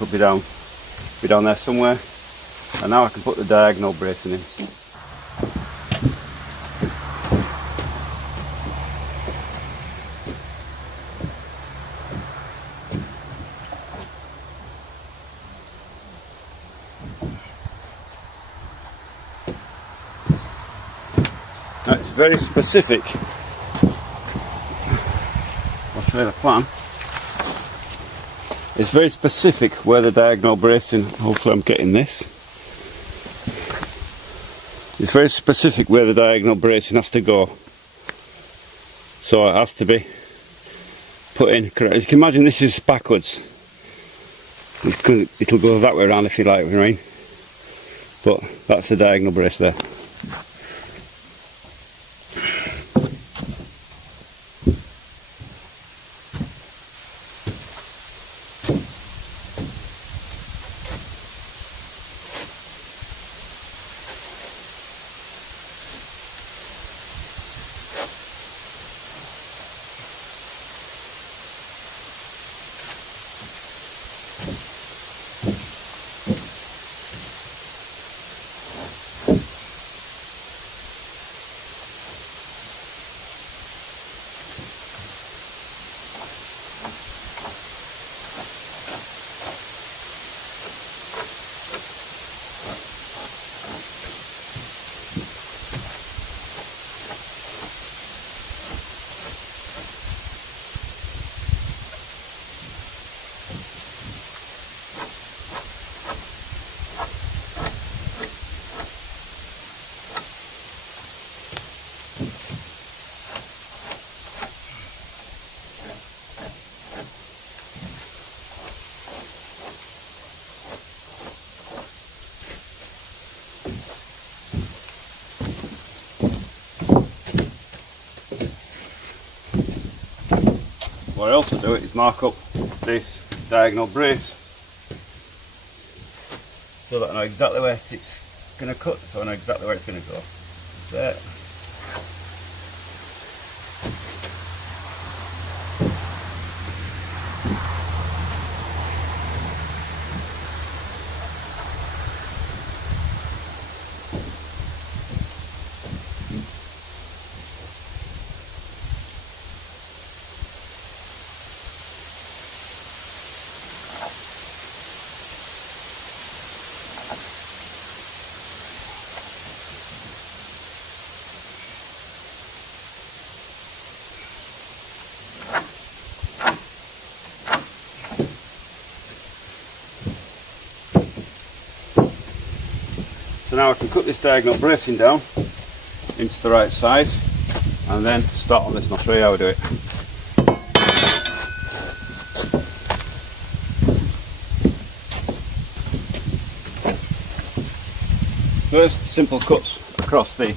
will be down there somewhere. And now I can put the diagonal bracing in. Now it's very specific. I'll show you the plan. It's very specific where the diagonal bracing, hopefully I'm getting this. It's very specific where the diagonal bracing has to go. So it has to be put in correct. You can imagine this is backwards. It'll go that way around if you like, you know what I mean? But that's the diagonal brace there. What I also do is mark up this diagonal brace so that I know exactly where it's going to cut, so I know exactly where it's going to go. There. So now I can cut this diagonal bracing down into the right size and then start on this, and I'll show you how I do it. First, simple cuts across the